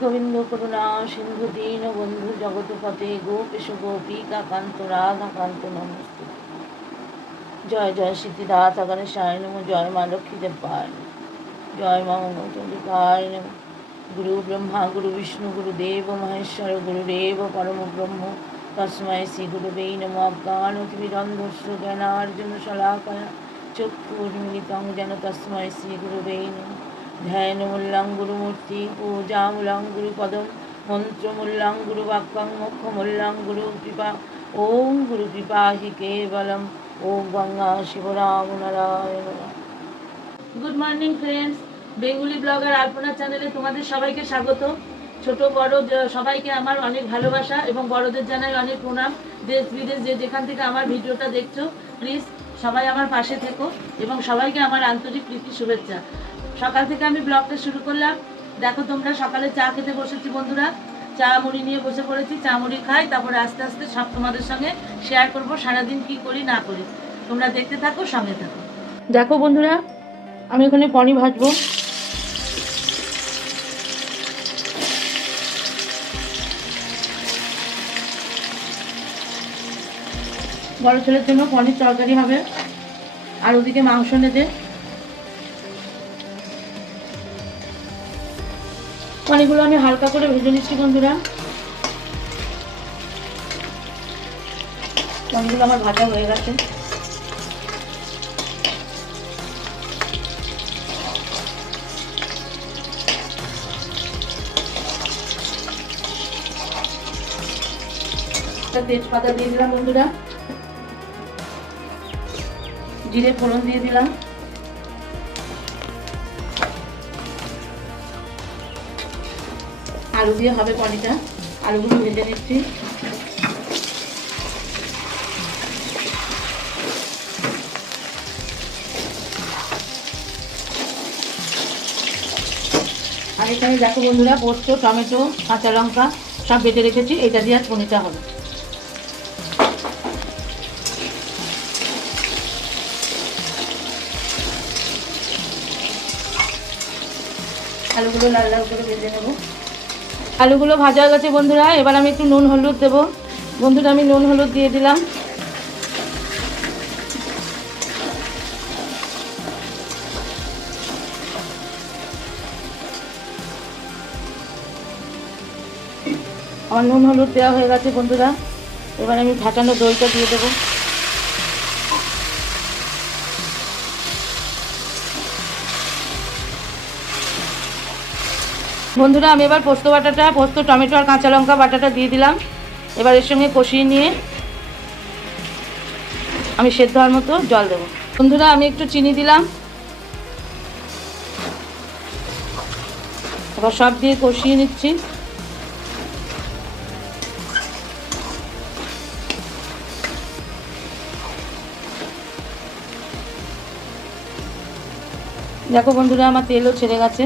গোবিন্দ করুণা সিন্ধু দীন বন্ধু জগৎপতে গোপেশ গোপিকা কান্ত রাধা কান্ত নমস্তে। জয় জয় সিদ্ধিদাত গণেশায় নম, জয় মা লক্ষ্মী দেবায় জয় মা মঙ্গলচন্দ্রিকায় নম। গুরু ব্রহ্মা, গুরু বিষ্ণু, গুরু দেব মহেশ্বর গুরুদেব পরম ব্রহ্ম। তস্মৈ শ্রী গুরুবে নম অজ্ঞান অতিবিদন্ধস্য জ্ঞানার্জুন শলাকয়া। চক্ষুর্মিলিতং যেন তস্মৈ শ্রী গুরুবে নম। ধ্যানমূল্যং গুরুমূর্তি পূজামূলং গুরুপদম মন্ত্রমূল্যং গুরুবাক্যং মোক্ষমূল্যং গুরু কৃপা, ওম গুরু কৃপা হি কেবলম। ওম Ganga Shivaram Narayan good morning friends Bengali blogger Alpana চ্যানেলে তোমাদের সবাইকে স্বাগত। ছোট, বড় সবাইকে আমার অনেক ভালোবাসা এবং বড়দের জানাই অনেক প্রণাম। দেশ, বিদেশ, যে যেখান থেকে আমার ভিডিওটা দেখছ প্লিজ সবাই আমার পাশে থেকো এবং সবাইকে আমার আন্তরিক প্রীতি শুভেচ্ছা। সকাল থেকে আমি ব্লগটা শুরু করলাম। দেখো তোমরা সকালে চা খেতে বসেছি বন্ধুরা। চা মুড়ি নিয়ে বসে পড়েছি, চা মুড়ি খাই, তারপরে আস্তে আস্তে সব তোমাদের সঙ্গে শেয়ার করব, সারাদিন কি করি না করি। তোমরা দেখতে থাকো, সঙ্গে থাকো। দেখো বন্ধুরা, আমি ওখানে পনি ভাজবো। বড় ছেলের জন্য পনির তরকারি হবে। আর ওদিকে মাংস নেবে। পনিরগুলো আমি হালকা করে ভেজে নিচ্ছি, বন্ধুরা। পনিরগুলো আমার ভাজা হয়ে গেছে। তেজপাতা দিয়ে দিলাম, বন্ধুরা। জিরে ফোড়ন দিয়ে দিলাম। আলু দিয়ে হবে পনিটা আলুগুলো ভেজে নিচ্ছি। আর এখানে দেখো বন্ধুরা, পোস্ত, টমেটো, কাঁচা লঙ্কা সব বেটে রেখেছি। এটা দিয়ে আর পনিটা হবে। আলুগুলো লাল লাল করে ভেজে নেব। আলুগুলো ভাজা হয়ে গেছে বন্ধুরা, এবার আমি একটু নুন হলুদ দেবো। বন্ধুরা, আমি নুন হলুদ দিয়ে দিলাম। আমার নুন হলুদ দেওয়া হয়ে গেছে বন্ধুরা, এবার আমি ফাটানো দইটা দিয়ে দেবো। বন্ধুরা, আমি এবার পোস্ত বাটাটা, পোস্ত, টমেটো আর কাঁচা লঙ্কা বাটাটা দিয়ে দিলাম। এবার এর সঙ্গে কষিয়ে নিয়ে আমি সেদ্ধ হওয়ার মতো জল দেবো। বন্ধুরা, আমি একটু চিনি দিলাম। এবার সব দিয়ে কষিয়ে নিচ্ছি। দেখো বন্ধুরা, আমার তেলও ছেড়ে গেছে।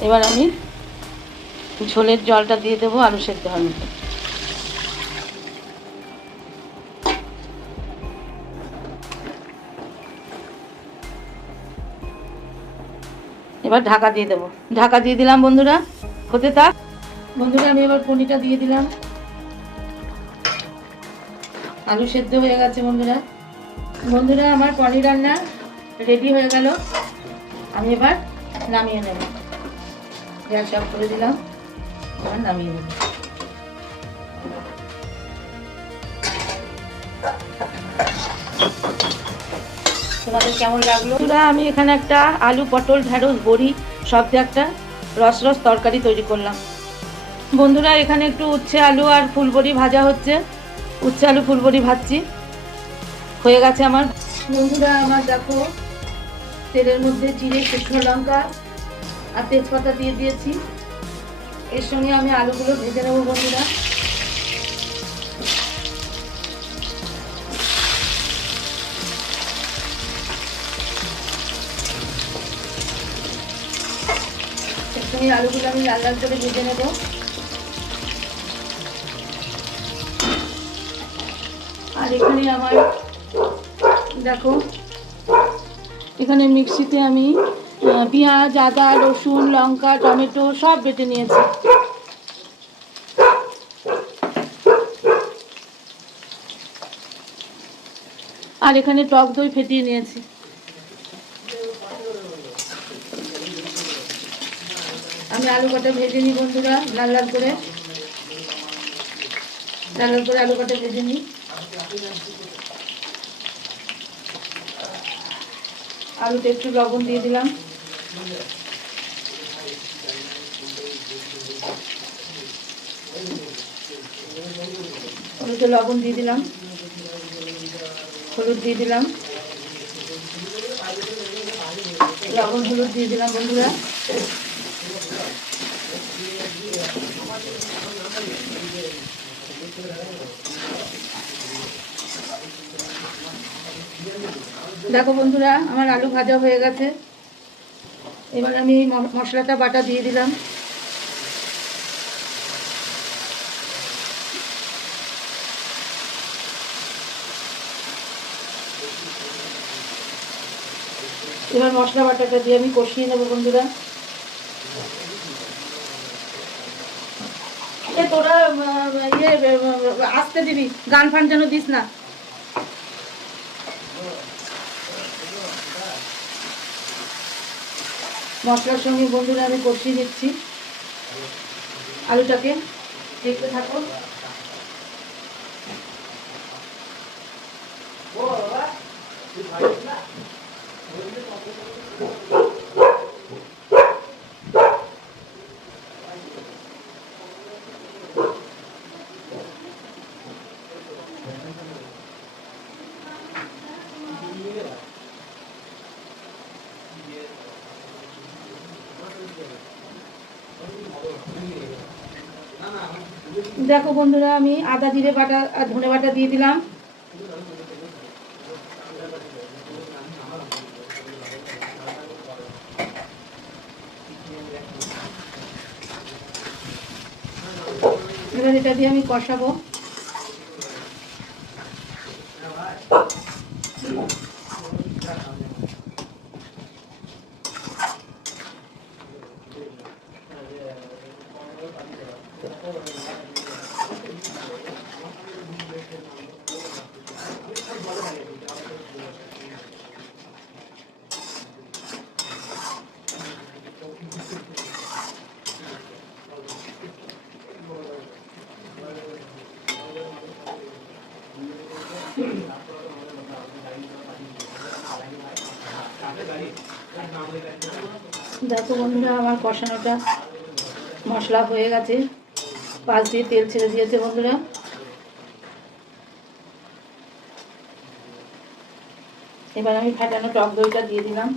এবার আমি ঝোলের জলটা দিয়ে দেবো আলু সেদ্ধ হওয়ার মতো। এবার ঢাকা দিয়ে দেবো। ঢাকা দিয়ে দিলাম বন্ধুরা, হতে থাক। বন্ধুরা, আমি এবার পনিরটা দিয়ে দিলাম। আলু সেদ্ধ হয়ে গেছে বন্ধুরা। বন্ধুরা, আমার পনির রান্না রেডি হয়ে গেল। আমি এবার নামিয়ে নেব। গ্যাস অফ করে দিলাম। এবার নামিয়ে নেব। তোমাদের কেমন লাগল? আমি এখানে একটা আলু পটল ঢ্যাঁড়স বড়ি সব দিয়ে একটা রস রস তরকারি তৈরি করলাম। বন্ধুরা এখানে একটু উচ্ছে আলু আর ফুলবড়ি ভাজা হচ্ছে। উচ্ছে আলু ফুলবড়ি ভাজছি। হয়ে গেছে আমার। বন্ধুরা আমার দেখো তেলের মধ্যে জিরে শুকনো লঙ্কা আর তেজপাতা দিয়ে দিয়েছি। এর সঙ্গে আমি আলুগুলো ভেজে নেব বন্ধুরা। এর সঙ্গে আলুগুলো আমি লাল লাল করে ভেজে নেব। আর এখানে আমার, দেখো, এখানে মিক্সিতে আমি পেঁয়াজ, আদা, রসুন, লঙ্কা, টমেটো সব বেটে নিয়েছি। আর এখানে টক দই ফেটিয়ে নিয়েছি। আমি আলু কটা ভেজে নিই বন্ধুরা, লাল লাল করে। লাল লাল করে আলু কটা ভেজে নিই। আলুতে একটু লবণ দিয়ে দিলাম। আলুতে লবণ দিয়ে দিলাম। হলুদ দিয়ে দিলাম। লবণ হলুদ দিয়ে দিলাম বন্ধুরা। দেখো বন্ধুরা, আমার আলু ভাজা হয়ে গেছে। এবার আমি মশলাটা বাটা দিয়ে দিলাম। এবার মশলা বাটাটা দিয়ে আমি কষিয়ে নেব বন্ধুরা। তোরা ইয়ে আসতে দিবি, গান ফান যেন দিস না। মশলার সঙ্গে বন্ধুরা আমি কষিয়ে নিচ্ছি। আলুটাকে দেখতে থাকো। দেখো বন্ধুরা, আমি আদা, জিরে বাটা আর ধনে বাটা দিয়ে দিলাম। এবার এটা দিয়ে আমি কষাবো। দেখো বন্ধুরা, আমার কষানোটা মশলা হয়ে গেছে। পাশ দিয়ে তেল ছেড়ে দিয়েছে বন্ধুরা। এবার আমি ফাটানো টক দইটা দিয়ে দিলাম।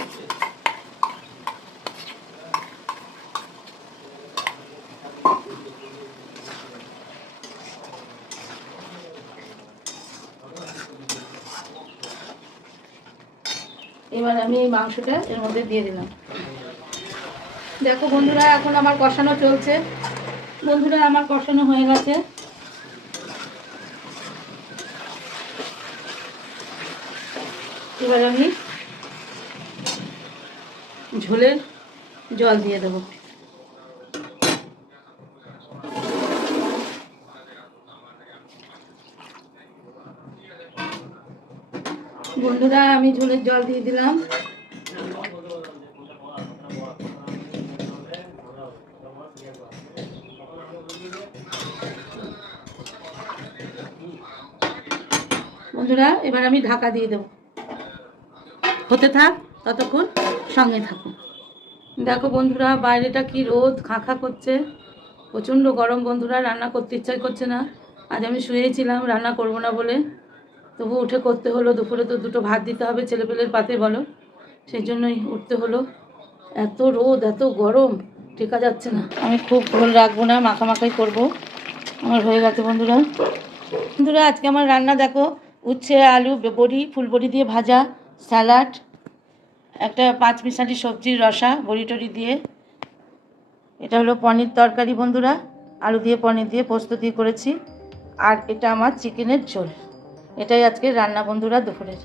এবার আমি এই মাংসটা এর মধ্যে দিয়ে দিলাম। দেখো বন্ধুরা, এখন আমার কষানো চলছে। বন্ধুরা, আমার কষানো হয়ে গেছে। এবার আমি ঝোলের জল দিয়ে দেবো। বন্ধুরা, আমি ঝোলের জল দিয়ে দিলাম। আমি ঢাকা দিয়ে দেবো। হতে থাক, ততক্ষণ সঙ্গে থাকুন। দেখো বন্ধুরা, বাইরেটা কি রোদ খাঁখা করছে। প্রচণ্ড গরম বন্ধুরা, রান্না করতে ইচ্ছা করছে না। আজ আমি শুয়েছিলাম রান্না করব না বলে। তবু উঠে করতে হলো, দুপুরে তো দুটো ভাত দিতে হবে ছেলেপেলের পাতে, বলো। সেই জন্যই উঠতে হলো। এত রোদ, এত গরম টেকা যাচ্ছে না। আমি খুব ভুল রাখব না, মাখামাখাই করব। আমার হয়ে গেছে বন্ধুরা। বন্ধুরা, আজকে আমার রান্না দেখো। উচ্ছে, আলু, বড়ি, ফুলবড়ি দিয়ে ভাজা, স্যালাড, একটা পাঁচ মিশালি সবজির রসা, বড়ি টড়ি দিয়ে। এটা হলো পনির তরকারি, বন্ধুরা। আলু দিয়ে, পনির দিয়ে দিয়ে করেছি। আর এটা আমার চিকেনের ঝোল। এটাই আজকে রান্না, বন্ধুরা, দুপুরের।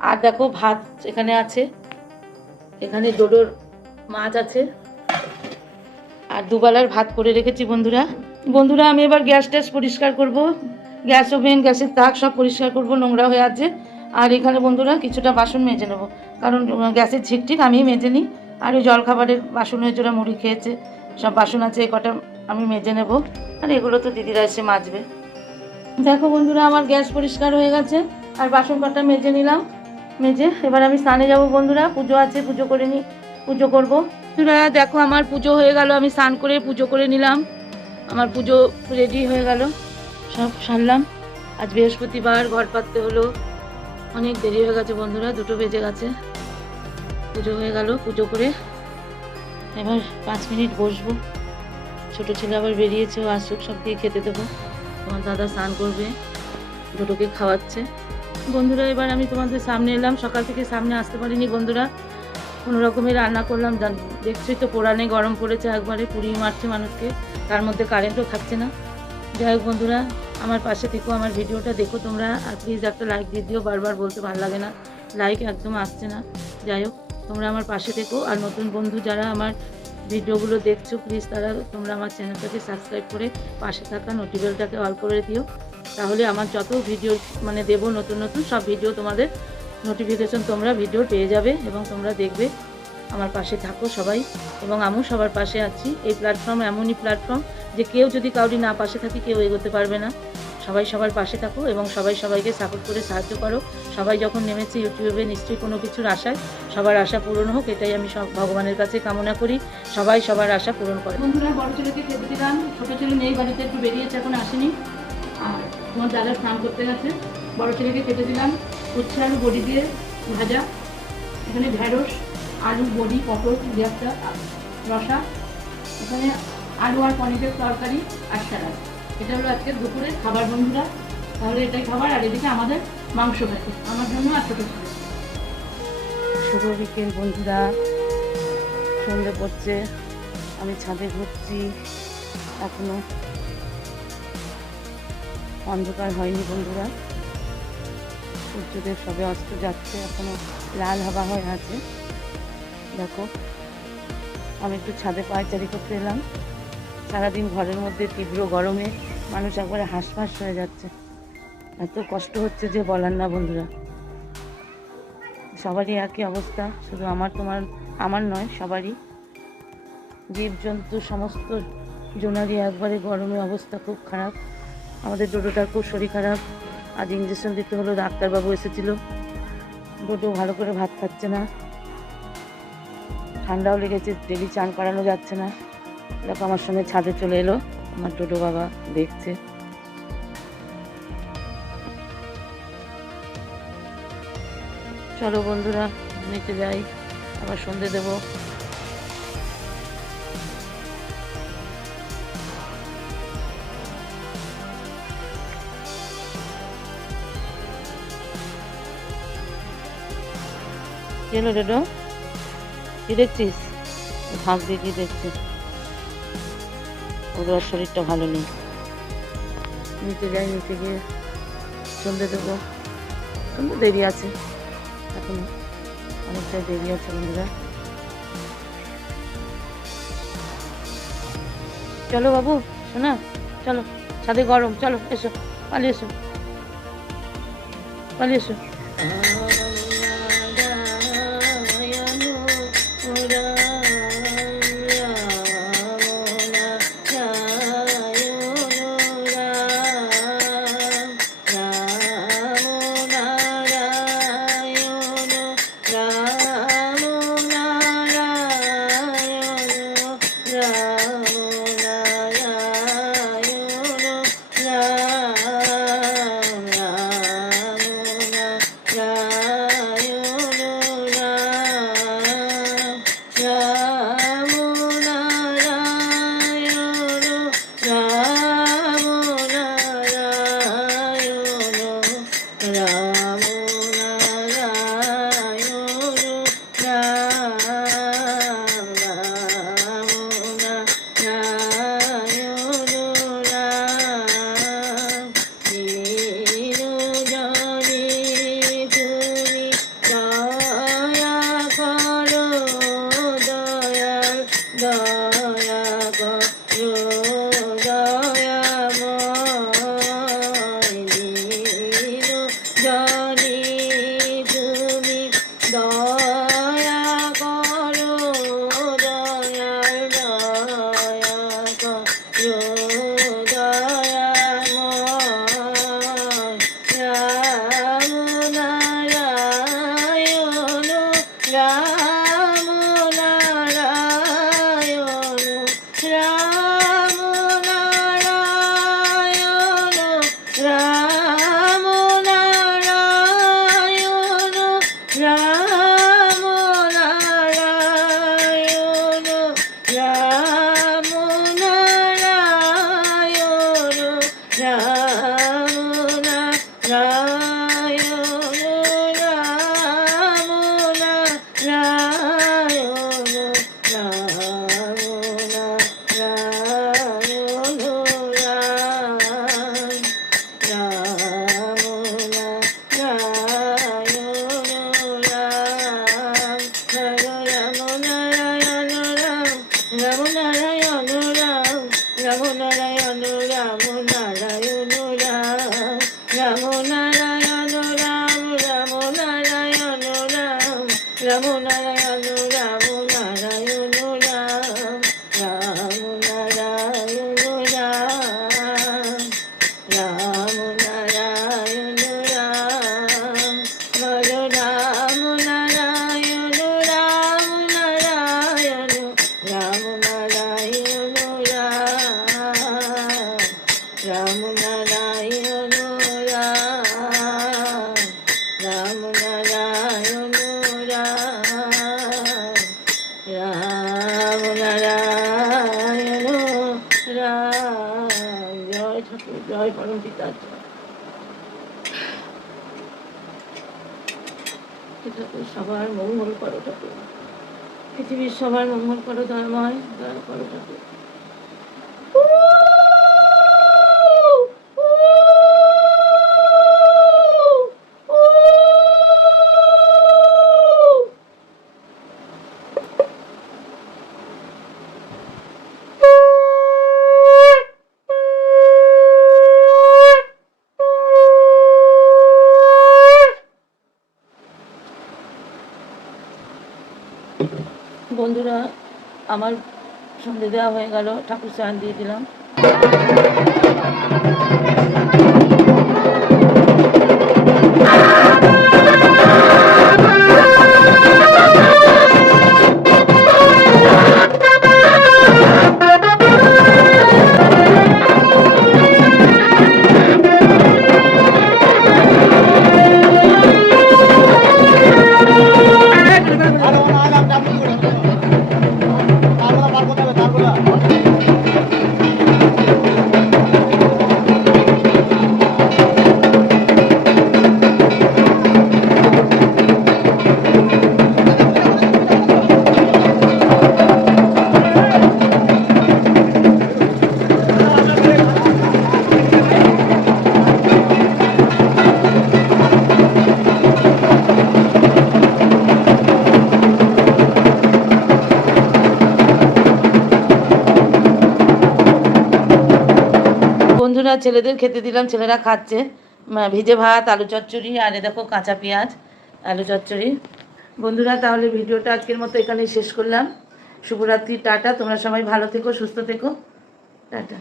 আর দেখো, ভাত এখানে আছে। এখানে ডোডোর মাছ আছে। আর দুবেলার ভাত করে রেখেছি, বন্ধুরা। বন্ধুরা, আমি এবার গ্যাস ট্যাস পরিষ্কার করব। গ্যাস ওভেন, গ্যাসের তাক সব পরিষ্কার করব, নোংরা হয়ে আছে। আর এখানে বন্ধুরা কিছুটা বাসন মেজে নেব। কারণ গ্যাসের ঝিকটিক আমি মেজে নিই। আর ওই জলখাবারের বাসন হয়েছে, ওরা মুড়ি খেয়েছে। সব বাসন আছে কটা আমি মেজে নেব। আর এগুলো তো দিদিরা এসে মাজবে। দেখো বন্ধুরা, আমার গ্যাস পরিষ্কার হয়ে গেছে। আর বাসন কটা মেজে নিলাম। মেজে, এবার আমি স্নানে যাব বন্ধুরা। পুজো আছে, পুজো করে নি, পুজো করব। বন্ধুরা, দেখো আমার পুজো হয়ে গেল। আমি স্নান করে পুজো করে নিলাম। আমার পুজো রেডি হয়ে গেল। সব সারলাম। আজ বৃহস্পতিবার, ঘর পাততে হলো। অনেক দেরি হয়ে গেছে বন্ধুরা, দুটো বেজে গেছে। পুজো হয়ে গেল, পুজো করে এবার পাঁচ মিনিট বসবো। ছোটো ছেলে আবার বেরিয়েছে, ও আসুক, সব দিয়ে খেতে দেবো। তোমার দাদা স্নান করবে, দুটোকে খাওয়াচ্ছে। বন্ধুরা, এবার আমি তোমাদের সামনে এলাম। সকাল থেকে সামনে আসতে পারিনি বন্ধুরা। কোনো রকমের রান্না করলাম দেখছোই তো, পোড়ানে গরম পড়েছে একবারে, পুড়িয়ে মারছে মানুষকে। তার মধ্যে কারেন্টও থাকছে না। যাই হোক বন্ধুরা, আমার পাশে থেকো, আমার ভিডিওটা দেখো তোমরা, আর প্লিজ একটা লাইক দিয়ে দিও, বারবার বলতে ভালো লাগে না। লাইক একদম আসছে না। যাই হোক, তোমরা আমার পাশে থেকো, আর নতুন বন্ধু যারা আমার ভিডিওগুলো দেখছ প্লিজ তারা তোমরা আমার চ্যানেলটাকে সাবস্ক্রাইব করে পাশে থাকা নোটিবেলটাকে অল করে দিও। তাহলে আমার যত ভিডিও মানে দেবো নতুন নতুন, সব ভিডিও তোমাদের নোটিফিকেশন তোমরা ভিডিও পেয়ে যাবে এবং তোমরা দেখবে। আমার পাশে থাকো সবাই এবং আমিও সবার পাশে আছি। এই প্ল্যাটফর্ম এমনই প্ল্যাটফর্ম যে কেউ যদি কাউরি না পাশে থাকে কেউ এগোতে পারবে না। সবাই সবার পাশে থাকো এবং সবাই সবাইকে সাপোর্ট করে সাহায্য করো। সবাই যখন নেমেছে ইউটিউবে নিশ্চয়ই কোনো কিছুর আশায় সবার আশা পূরণ হোক, এটাই আমি সব ভগবানের কাছে কামনা করি। সবাই সবার আশা পূরণ করে। বন্ধুরা, বড় ছেলেকে খেতে দিলাম। ছোটো ছেলে নেই, বাড়িতে একটু বেরিয়েছে, এখন আসেনি। আর তোমার দাদা স্নান করতে গেছে। বড় ছেলেকে খেতে দিলাম। উচ্ছে আলু বড়ি দিয়ে ভাজা। এখানে ঢেঁড়স আলু বড়ি, পটল দিয়ে একটা রসা, এখানে আলু আর পনিরের তরকারি আর স্যালাড। এটা হলো আজকে দুপুরের খাবার, বন্ধুরা। তাহলে এটাই খাবার, আর এদিকে আমাদের মাংস ভাতে আমার জন্য আর ছোটো। শুভ বিকেল, বন্ধুরা। সন্ধে পড়ছে। আমি ছাদে ঘুরছি। এখনও অন্ধকার হয়নি, বন্ধুরা। সূর্যদেব সবে অস্ত যাচ্ছে। এখনও লাল হাওয়া হয়ে আছে। দেখো। আমি একটু ছাদে পায়চারি করতে এলাম। সারাদিন ঘরের মধ্যে তীব্র গরমে মানুষ একবারে হাঁসফাঁস হয়ে যাচ্ছে। এত কষ্ট হচ্ছে যে বলার না, বন্ধুরা। সবারই একই অবস্থা, শুধু আমার তোমার, আমার নয়, সবারই। জীবজন্তু সমস্ত জনারই একবারে গরমে অবস্থা খুব খারাপ। আমাদের ডোডোটার খুব শরীর খারাপ। আজ ইঞ্জেকশন দিতে হলো, ডাক্তারবাবু এসেছিল। ডোডো ভালো করে ভাত খাচ্ছে না। ঠান্ডাও লেগেছে ডেলি চান করানো যাচ্ছে না। দেখো আমার সঙ্গে ছাদে চলে এলো, আমার টোটো বাবা দেখছে। চলো বন্ধুরা, নিচে যাই, আবার সন্ধে দেবো। কি হলো ডোডো কি দেখছিস? ভাগ দিয়ে কি দেখছিস? ওর আর শরীরটা ভালো নেই। নিচে যাই, নিচে গিয়ে সন্ধে দেবো। সন্ধে দেরি আছে। এখন অনেকটাই দেরি আছে বন্ধুরা। চলো বাবু, শোনা? চলো, ছাদে গরম। চলো, এসো, পালিয়ে এসো। পালিয়ে এসো। Oh. ঠাকুর সবার মঙ্গল করো ঠাকুর। পৃথিবীর সবার মঙ্গল করো দয়াময় দয়া করো ঠাকুর। আমার সন্ধে দেওয়া হয়ে গেল ঠাকুর স্নান দিয়ে দিলাম। বন্ধুরা ছেলেদের খেতে দিলাম, ছেলেরা খাচ্ছে। ভিজে ভাত, আলু চচ্চড়ি, আর এ দেখো কাঁচা পেঁয়াজ, আলু চচ্চড়ি। বন্ধুরা, তাহলে ভিডিওটা আজকের মতো এখানেই শেষ করলাম। শুভরাত্রি, টাটা। তোমরা সবাই ভালো থেকো, সুস্থ থেকো। টাটা।